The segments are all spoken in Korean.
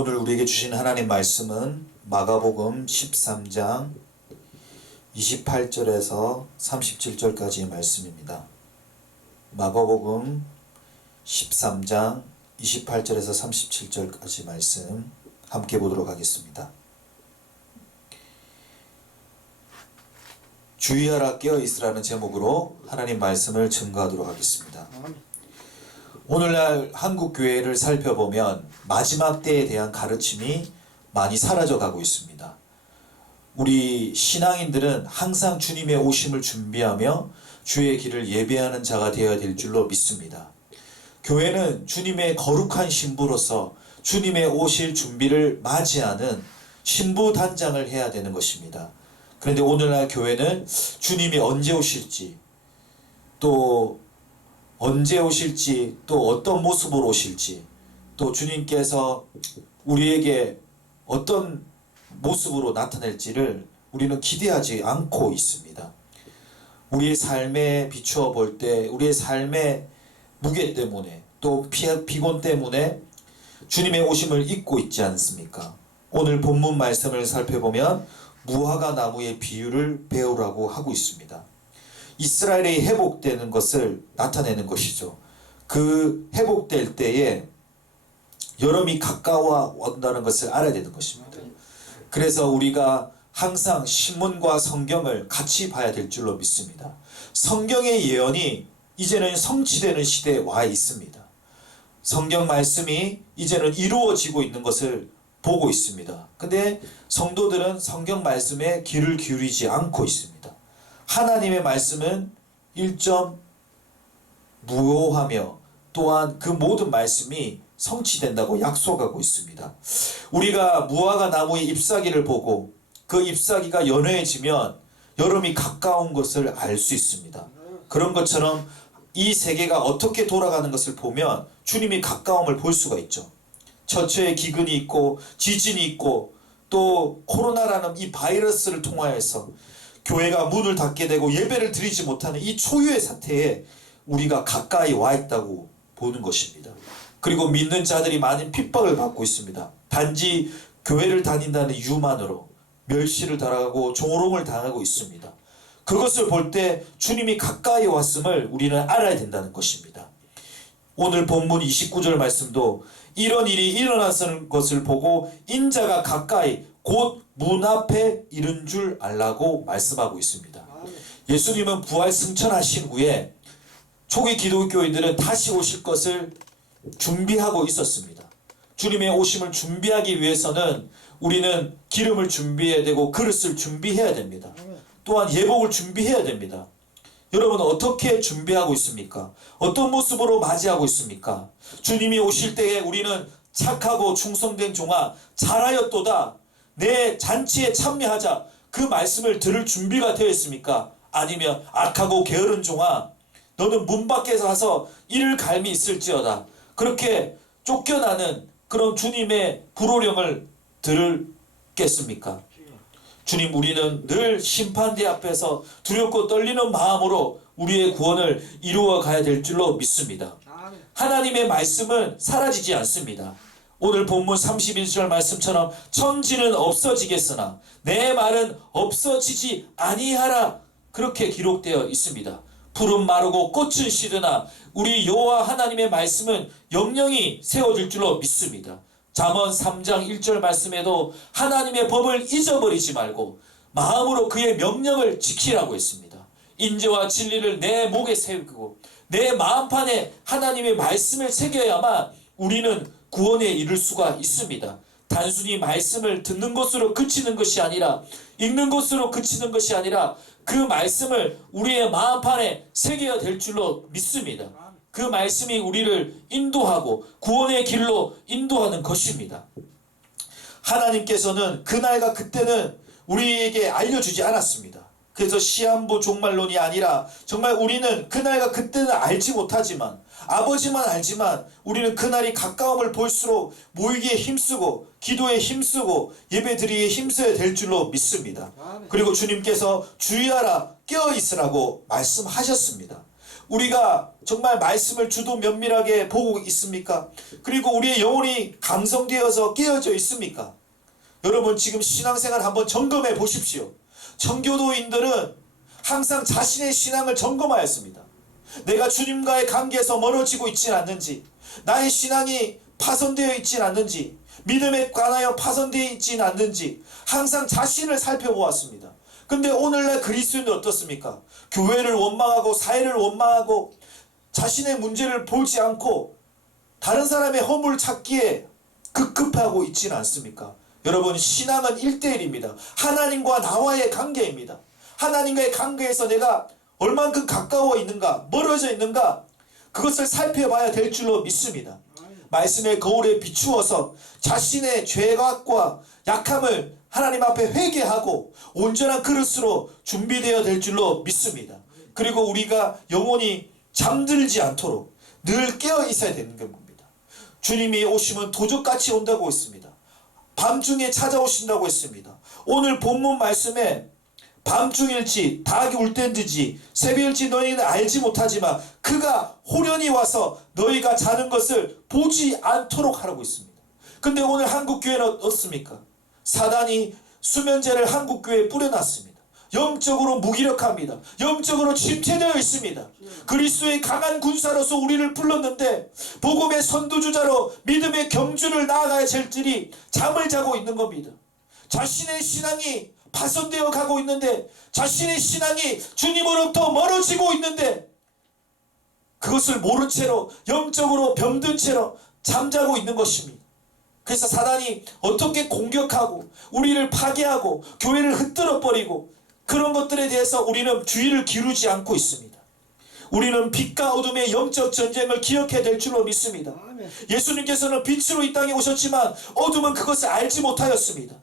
오늘 우리에게 주신 하나님 말씀은 마가복음 13장 28절에서 37절까지의 말씀입니다. 마가복음 13장 28절에서 37절까지 말씀 함께 보도록 하겠습니다. 주의하라 깨어있으라는 제목으로 하나님 말씀을 증거하도록 하겠습니다. 오늘날 한국 교회를 살펴보면 마지막 때에 대한 가르침이 많이 사라져 가고 있습니다. 우리 신앙인들은 항상 주님의 오심을 준비하며 주의 길을 예배하는 자가 되어야 될 줄로 믿습니다. 교회는 주님의 거룩한 신부로서 주님의 오실 준비를 맞이하는 신부 단장을 해야 되는 것입니다. 그런데 오늘날 교회는 주님이 언제 오실지, 또 언제 오실지, 또 어떤 모습으로 오실지, 또 주님께서 우리에게 어떤 모습으로 나타낼지를 우리는 기대하지 않고 있습니다. 우리의 삶에 비추어 볼 때 우리의 삶의 무게 때문에 또 피곤 때문에 주님의 오심을 잊고 있지 않습니까? 오늘 본문 말씀을 살펴보면 무화과 나무의 비유를 배우라고 하고 있습니다. 이스라엘이 회복되는 것을 나타내는 것이죠. 그 회복될 때에 여름이 가까워 온다는 것을 알아야 되는 것입니다. 그래서 우리가 항상 신문과 성경을 같이 봐야 될 줄로 믿습니다. 성경의 예언이 이제는 성취되는 시대에 와 있습니다. 성경 말씀이 이제는 이루어지고 있는 것을 보고 있습니다. 근데 성도들은 성경 말씀에 귀를 기울이지 않고 있습니다. 하나님의 말씀은 1점 무효하며 또한 그 모든 말씀이 성취된다고 약속하고 있습니다. 우리가 무화과 나무의 잎사귀를 보고 그 잎사귀가 연해지면 여름이 가까운 것을 알 수 있습니다. 그런 것처럼 이 세계가 어떻게 돌아가는 것을 보면 주님이 가까움을 볼 수가 있죠. 처처에 기근이 있고 지진이 있고 또 코로나라는 이 바이러스를 통하여서 교회가 문을 닫게 되고 예배를 드리지 못하는 이 초유의 사태에 우리가 가까이 와 있다고 보는 것입니다. 그리고 믿는 자들이 많은 핍박을 받고 있습니다. 단지 교회를 다닌다는 이유만으로 멸시를 당하고 조롱을 당하고 있습니다. 그것을 볼 때 주님이 가까이 왔음을 우리는 알아야 된다는 것입니다. 오늘 본문 29절 말씀도 이런 일이 일어나는 것을 보고 인자가 가까이 곧 문 앞에 이른 줄 알라고 말씀하고 있습니다. 예수님은 부활 승천하신 후에 초기 기독교인들은 다시 오실 것을 준비하고 있었습니다. 주님의 오심을 준비하기 위해서는 우리는 기름을 준비해야 되고 그릇을 준비해야 됩니다. 또한 예복을 준비해야 됩니다. 여러분 어떻게 준비하고 있습니까? 어떤 모습으로 맞이하고 있습니까? 주님이 오실 때에 우리는 착하고 충성된 종아 잘하였도다 내 잔치에 참여하자 그 말씀을 들을 준비가 되어 있습니까? 아니면 악하고 게으른 종아 너는 문 밖에서 가서 이를 갈미 있을지어다 그렇게 쫓겨나는 그런 주님의 불호령을 들겠습니까? 주님 우리는 늘 심판대 앞에서 두렵고 떨리는 마음으로 우리의 구원을 이루어 가야 될 줄로 믿습니다. 하나님의 말씀은 사라지지 않습니다. 오늘 본문 31절 말씀처럼 천지는 없어지겠으나 내 말은 없어지지 아니하라 그렇게 기록되어 있습니다. 풀은 마르고 꽃은 시드나 우리 여호와 하나님의 말씀은 영영이 세워질 줄로 믿습니다. 잠언 3장 1절 말씀에도 하나님의 법을 잊어버리지 말고 마음으로 그의 명령을 지키라고 했습니다. 인재와 진리를 내 목에 새기고 내 마음판에 하나님의 말씀을 새겨야만 우리는 구원에 이를 수가 있습니다. 단순히 말씀을 듣는 것으로 그치는 것이 아니라 읽는 것으로 그치는 것이 아니라 그 말씀을 우리의 마음판에 새겨야 될 줄로 믿습니다. 그 말씀이 우리를 인도하고 구원의 길로 인도하는 것입니다. 하나님께서는 그날과 그때는 우리에게 알려주지 않았습니다. 그래서 시한부 종말론이 아니라 정말 우리는 그날과 그때는 알지 못하지만 아버지만 알지만 우리는 그날이 가까움을 볼수록 모이기에 힘쓰고 기도에 힘쓰고 예배드리기에 힘써야 될 줄로 믿습니다. 그리고 주님께서 주의하라 깨어있으라고 말씀하셨습니다. 우리가 정말 말씀을 주도 면밀하게 보고 있습니까? 그리고 우리의 영혼이 감성되어서 깨어져 있습니까? 여러분 지금 신앙생활 한번 점검해 보십시오. 청교도인들은 항상 자신의 신앙을 점검하였습니다. 내가 주님과의 관계에서 멀어지고 있지는 않는지, 나의 신앙이 파손되어 있지는 않는지, 믿음에 관하여 파손되어 있지는 않는지 항상 자신을 살펴보았습니다. 근데 오늘날 그리스도인은 어떻습니까? 교회를 원망하고 사회를 원망하고 자신의 문제를 보지 않고 다른 사람의 허물 찾기에 급급하고 있지는 않습니까? 여러분 신앙은 1대1입니다. 하나님과 나와의 관계입니다. 하나님과의 관계에서 내가 얼만큼 가까워 있는가, 멀어져 있는가, 그것을 살펴봐야 될 줄로 믿습니다. 말씀의 거울에 비추어서 자신의 죄악과 약함을 하나님 앞에 회개하고 온전한 그릇으로 준비되어야 될 줄로 믿습니다. 그리고 우리가 영혼이 잠들지 않도록 늘 깨어 있어야 되는 겁니다. 주님이 오시면 도적같이 온다고 했습니다. 밤중에 찾아오신다고 했습니다. 오늘 본문 말씀에 밤중일지 닭이 울 때인지 새벽일지 너희는 알지 못하지만 그가 호련히 와서 너희가 자는 것을 보지 않도록 하라고 있습니다. 근데 오늘 한국교회는 어떻습니까? 사단이 수면제를 한국교회에 뿌려놨습니다. 영적으로 무기력합니다. 영적으로 침체되어 있습니다. 그리스도의 강한 군사로서 우리를 불렀는데 복음의 선두주자로 믿음의 경주를 나아가야 될 들이 잠을 자고 있는 겁니다. 자신의 신앙이 파손되어 가고 있는데, 자신의 신앙이 주님으로부터 멀어지고 있는데 그것을 모른 채로 영적으로 병든 채로 잠자고 있는 것입니다. 그래서 사단이 어떻게 공격하고 우리를 파괴하고 교회를 흔들어 버리고 그런 것들에 대해서 우리는 주의를 기울이지 않고 있습니다. 우리는 빛과 어둠의 영적 전쟁을 기억해야 될 줄로 믿습니다. 예수님께서는 빛으로 이 땅에 오셨지만 어둠은 그것을 알지 못하였습니다.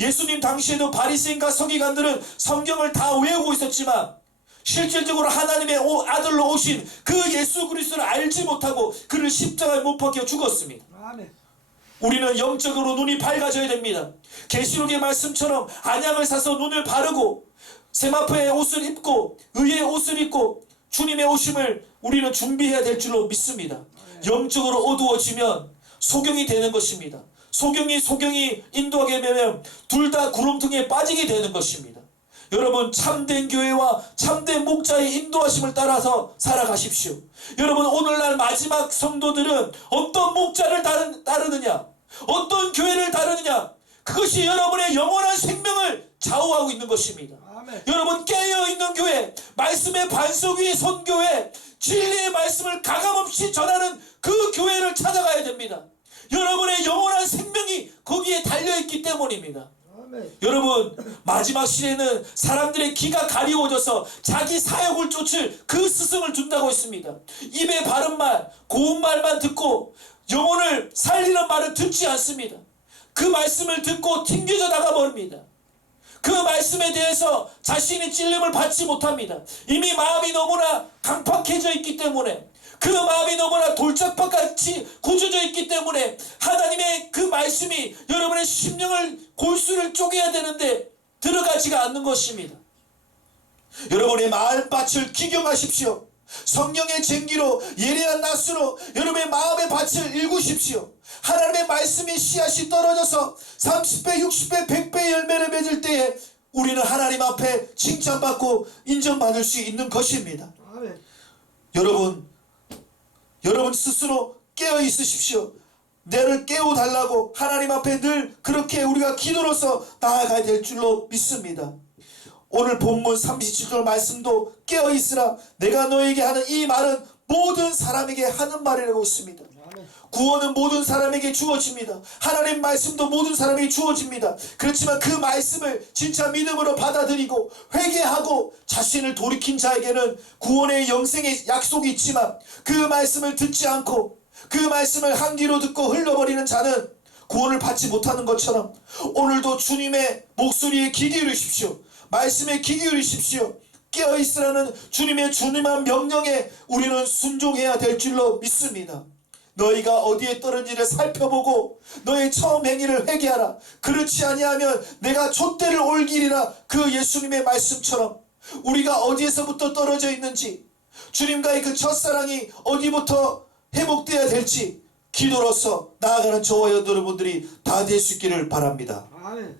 예수님 당시에도 바리새인과 서기관들은 성경을 다 외우고 있었지만 실질적으로 하나님의 아들로 오신 그 예수 그리스도를 알지 못하고 그를 십자가에 못 박혀 죽었습니다. 우리는 영적으로 눈이 밝아져야 됩니다. 계시록의 말씀처럼 안약을 사서 눈을 바르고 세마포의 옷을 입고 의의 옷을 입고 주님의 오심을 우리는 준비해야 될 줄로 믿습니다. 영적으로 어두워지면 소경이 되는 것입니다. 소경이 인도하게 되면 둘 다 구렁텅이에 빠지게 되는 것입니다. 여러분 참된 교회와 참된 목자의 인도하심을 따라서 살아가십시오. 여러분 오늘날 마지막 성도들은 어떤 목자를 따르느냐, 어떤 교회를 따르느냐, 그것이 여러분의 영원한 생명을 좌우하고 있는 것입니다. 아멘. 여러분 깨어있는 교회, 말씀의 반석 위에 선 교회, 진리의 말씀을 가감없이 전하는 그 교회를 찾아가야 됩니다. 여러분의 영원한 생명이 거기에 달려있기 때문입니다. 아멘. 여러분 마지막 시대는 사람들의 귀가 가리워져서 자기 사역을 쫓을 그 스승을 준다고 했습니다. 입에 바른 말, 고운 말만 듣고 영혼을 살리는 말을 듣지 않습니다. 그 말씀을 듣고 튕겨져 나가버립니다. 그 말씀에 대해서 자신이 찔림을 받지 못합니다. 이미 마음이 너무나 강팍해져 있기 때문에, 그 마음이 너무나 돌짝밭같이 굳어져 있기 때문에 하나님의 그 말씀이 여러분의 심령을 골수를 쪼개야 되는데 들어가지가 않는 것입니다. 여러분의 마음밭을 기경하십시오. 성령의 쟁기로 예리한 낫으로 여러분의 마음의 밭을 일구십시오. 하나님의 말씀의 씨앗이 떨어져서 30배, 60배, 100배의 열매를 맺을 때에 우리는 하나님 앞에 칭찬받고 인정받을 수 있는 것입니다. 아멘. 여러분 스스로 깨어 있으십시오. 내를 깨워달라고 하나님 앞에 늘 그렇게 우리가 기도로서 나아가야 될 줄로 믿습니다. 오늘 본문 37절 말씀도 깨어있으라, 내가 너에게 하는 이 말은 모든 사람에게 하는 말이라고 있습니다. 구원은 모든 사람에게 주어집니다. 하나님 말씀도 모든 사람에게 주어집니다. 그렇지만 그 말씀을 진짜 믿음으로 받아들이고 회개하고 자신을 돌이킨 자에게는 구원의 영생의 약속이 있지만 그 말씀을 듣지 않고 그 말씀을 한 귀로 듣고 흘러버리는 자는 구원을 받지 못하는 것처럼 오늘도 주님의 목소리에 귀 기울이십시오. 말씀에 귀 기울이십시오. 깨어있으라는 주님의 준엄한 명령에 우리는 순종해야 될 줄로 믿습니다. 너희가 어디에 떨어진지를 살펴보고 너의 처음 행위를 회개하라. 그렇지 아니하면 내가 촛대를 올기리라. 그 예수님의 말씀처럼 우리가 어디에서부터 떨어져 있는지, 주님과의 그 첫사랑이 어디부터 회복돼야 될지 기도로서 나아가는 저와 여러분들이 다 될 수 있기를 바랍니다. 아멘.